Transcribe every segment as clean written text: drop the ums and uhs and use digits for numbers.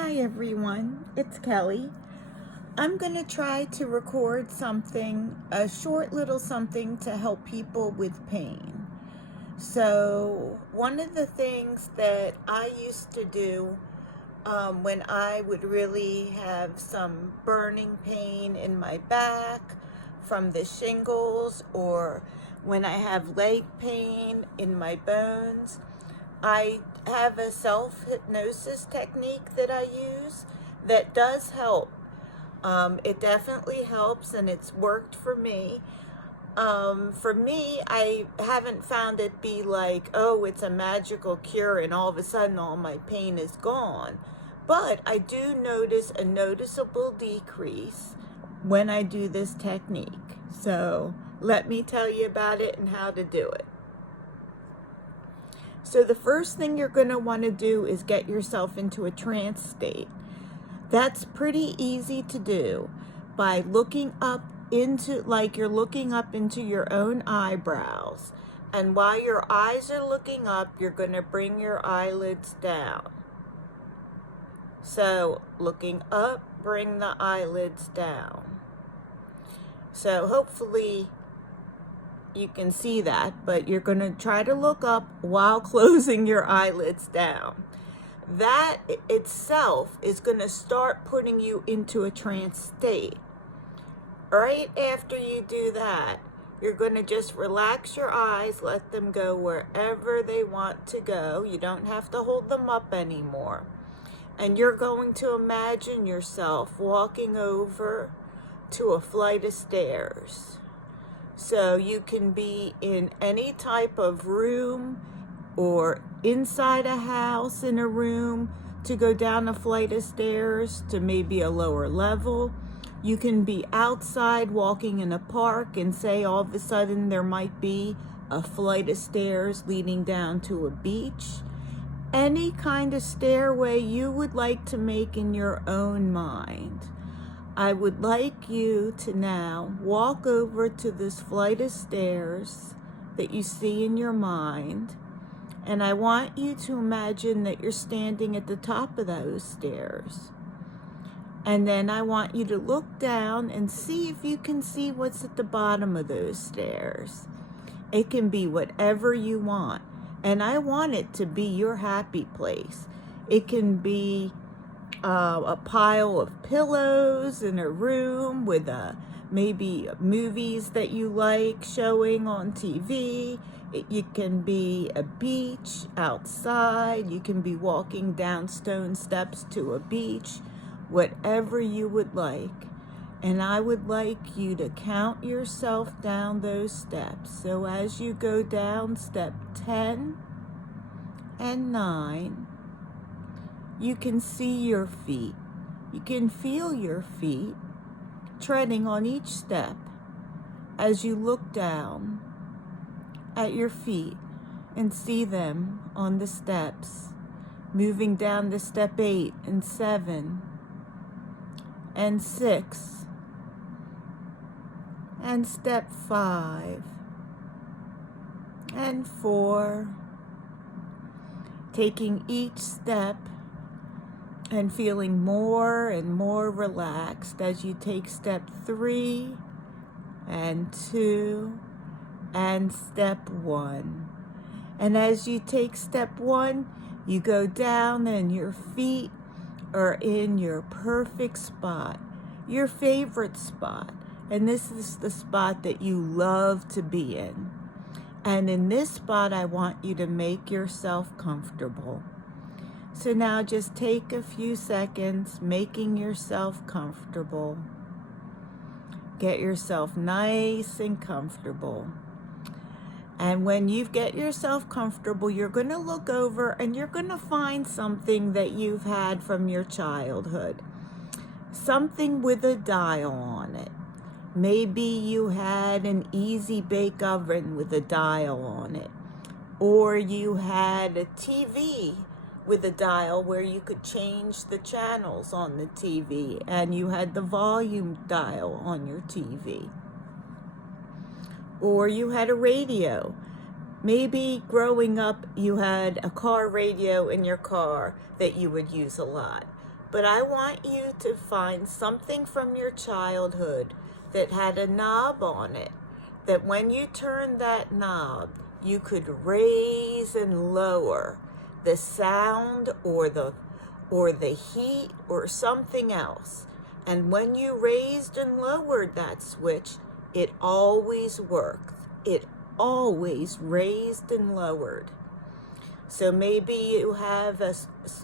Hi everyone, it's Kelly. I'm going to try to record something, a short little something to help people with pain. So one of the things that I used to do when I would really have some burning pain in my back from the shingles, or when I have leg pain in my bones, I have a self-hypnosis technique that I use that does help. It definitely helps, and it's worked for me. For me, I haven't found it be like, oh, it's a magical cure and all of a sudden all my pain is gone. But I do notice a noticeable decrease when I do this technique. So let me tell you about it and how to do it. So the first thing you're going to want to do is get yourself into a trance state. That's pretty easy to do by looking up into, like you're looking up into your own eyebrows. And while your eyes are looking up, you're going to bring your eyelids down. So looking up, bring the eyelids down. So hopefully you can see that, but you're going to try to look up while closing your eyelids down. That itself is going to start putting you into a trance state. Right after you do that, you're going to just relax your eyes, let them go wherever they want to go. You don't have to hold them up anymore. And you're going to imagine yourself walking over to a flight of stairs. So you can be in any type of room or inside a house in a room to go down a flight of stairs to maybe a lower level. You can be outside walking in a park and say all of a sudden there might be a flight of stairs leading down to a beach. Any kind of stairway you would like to make in your own mind. I would like you to now walk over to this flight of stairs that you see in your mind, and I want you to imagine that you're standing at the top of those stairs. And then I want you to look down and see if you can see what's at the bottom of those stairs. It can be whatever you want, and I want it to be your happy place. It can be a pile of pillows in a room with maybe movies that you like showing on TV. You can be a beach outside. You can be walking down stone steps to a beach, whatever you would like. And I would like you to count yourself down those steps. So as you go down step 10 and 9, you can see your feet. You can feel your feet treading on each step as you look down at your feet and see them on the steps, moving down to step 8 and 7 and 6 and step 5 and 4, taking each step and feeling more and more relaxed as you take step 3 and 2 and step 1. And as you take step 1, you go down and your feet are in your perfect spot, your favorite spot. And this is the spot that you love to be in. And in this spot, I want you to make yourself comfortable. So now just take a few seconds making yourself comfortable. Get yourself nice and comfortable. And when you get yourself comfortable, you're going to look over and you're going to find something that you've had from your childhood. Something with a dial on it. Maybe you had an easy bake oven with a dial on it. Or you had a TV with a dial where you could change the channels on the TV, and you had the volume dial on your TV. Or you had a radio. Maybe growing up you had a car radio in your car that you would use a lot. But I want you to find something from your childhood that had a knob on it, that when you turned that knob, you could raise and lower the sound or the heat or something else. And when you raised and lowered that switch, it always worked. It always raised and lowered. So maybe you have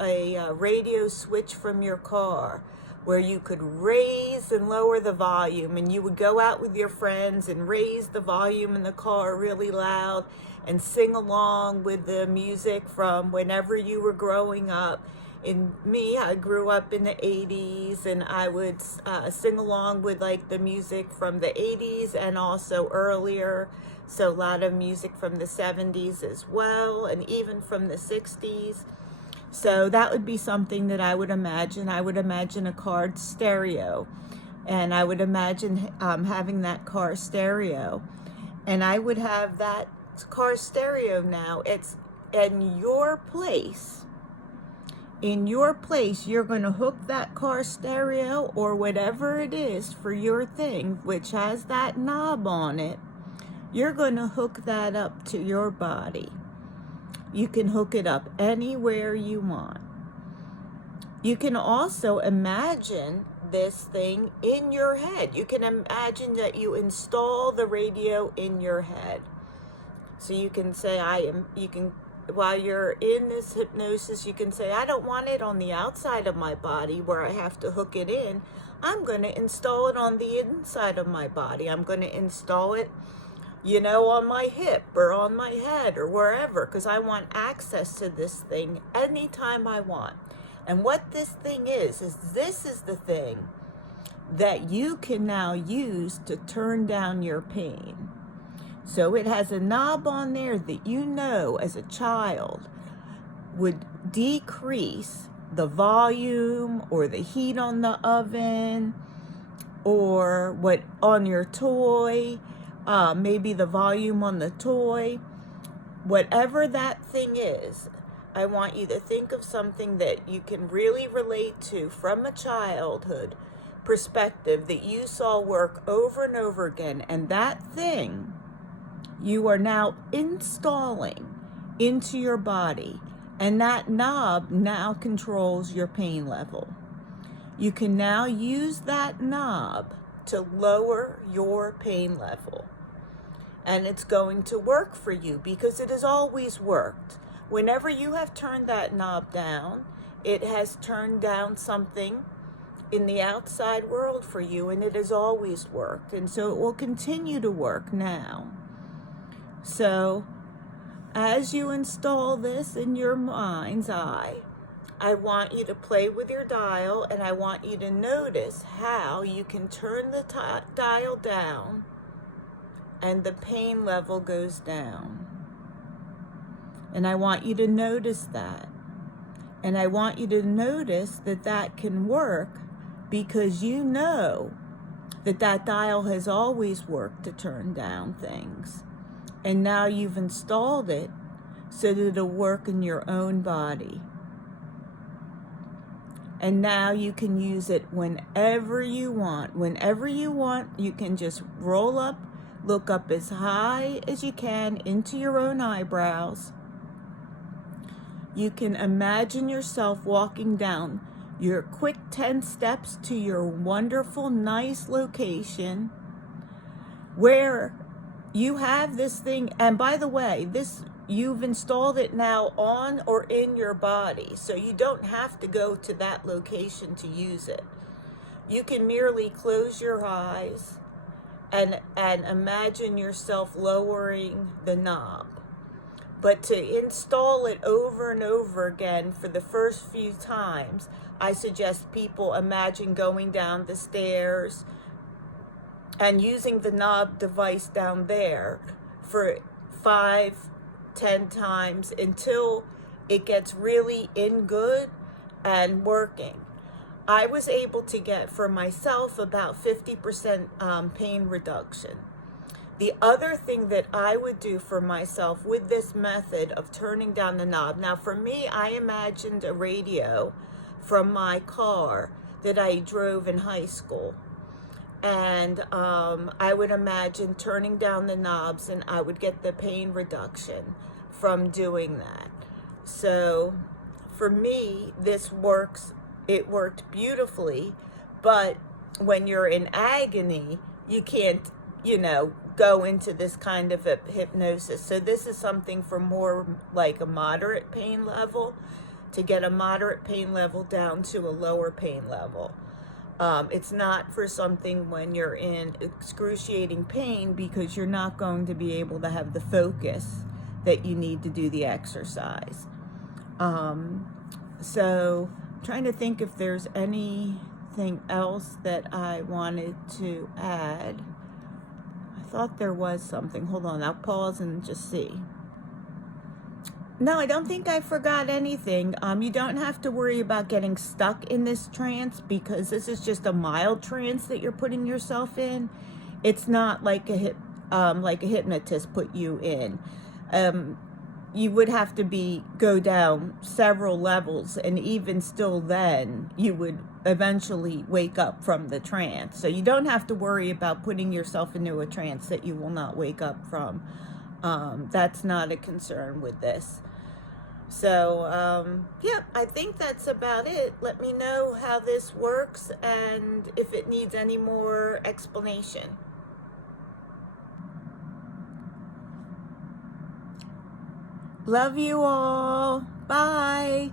a radio switch from your car where you could raise and lower the volume, and you would go out with your friends and raise the volume in the car really loud and sing along with the music from whenever you were growing up. In me, I grew up in the 80s, and I would sing along with like the music from the 80s and also earlier. So a lot of music from the 70s as well, and even from the 60s. So that would be something that I would imagine. I would imagine a car stereo, and I would imagine having that car stereo. And I would have that car stereo now. It's in your place. In your place, you're going to hook that car stereo or whatever it is for your thing, which has that knob on it. You're going to hook that up to your body. You can hook it up anywhere you want. You can also imagine this thing in your head. You can imagine that you install the radio in your head. So you can say, while you're in this hypnosis, you can say, I don't want it on the outside of my body where I have to hook it in. I'm going to install it on the inside of my body. I'm going to install it, on my hip or on my head or wherever, because I want access to this thing anytime I want. And what this thing is this is the thing that you can now use to turn down your pain. So it has a knob on there that as a child would decrease the volume or the heat on the oven or what on your toy. Maybe the volume on the toy, whatever that thing is. I want you to think of something that you can really relate to from a childhood perspective that you saw work over and over again. And that thing you are now installing into your body. And that knob now controls your pain level. You can now use that knob to lower your pain level. And it's going to work for you because it has always worked. Whenever you have turned that knob down, it has turned down something in the outside world for you, and it has always worked. And so it will continue to work now. So as you install this in your mind's eye, I want you to play with your dial, and I want you to notice how you can turn the dial down and the pain level goes down. And I want you to notice that. And I want you to notice that that can work because you know that that dial has always worked to turn down things. And now you've installed it so that it'll work in your own body. And now you can use it whenever you want. Whenever you want, you can just roll up, look up as high as you can into your own eyebrows. You can imagine yourself walking down your quick 10 steps to your wonderful, nice location where you have this thing. And by the way, you've installed it now on or in your body, so you don't have to go to that location to use it. You can merely close your eyes and imagine yourself lowering the knob. But to install it over and over again for the first few times, I suggest people imagine going down the stairs and using the knob device down there for 5-10 times until it gets really in good and working. I was able to get for myself about 50% pain reduction. The other thing that I would do for myself with this method of turning down the knob, now for me, I imagined a radio from my car that I drove in high school. And I would imagine turning down the knobs and I would get the pain reduction from doing that. So for me, this works. It worked beautifully, but when you're in agony, you can't, go into this kind of a hypnosis. So this is something for more like a moderate pain level, to get a moderate pain level down to a lower pain level. It's not for something when you're in excruciating pain, because you're not going to be able to have the focus that you need to do the exercise. So I'm trying to think if there's anything else that I wanted to add. I thought there was something. Hold on, I'll pause and just see. No, I don't think I forgot anything. You don't have to worry about getting stuck in this trance, because this is just a mild trance that you're putting yourself in. It's not like a hypnotist put you in. You would have to go down several levels, and even still then, you would eventually wake up from the trance. So you don't have to worry about putting yourself into a trance that you will not wake up from. That's not a concern with this. So, yeah, I think that's about it. Let me know how this works and if it needs any more explanation. Love you all. Bye.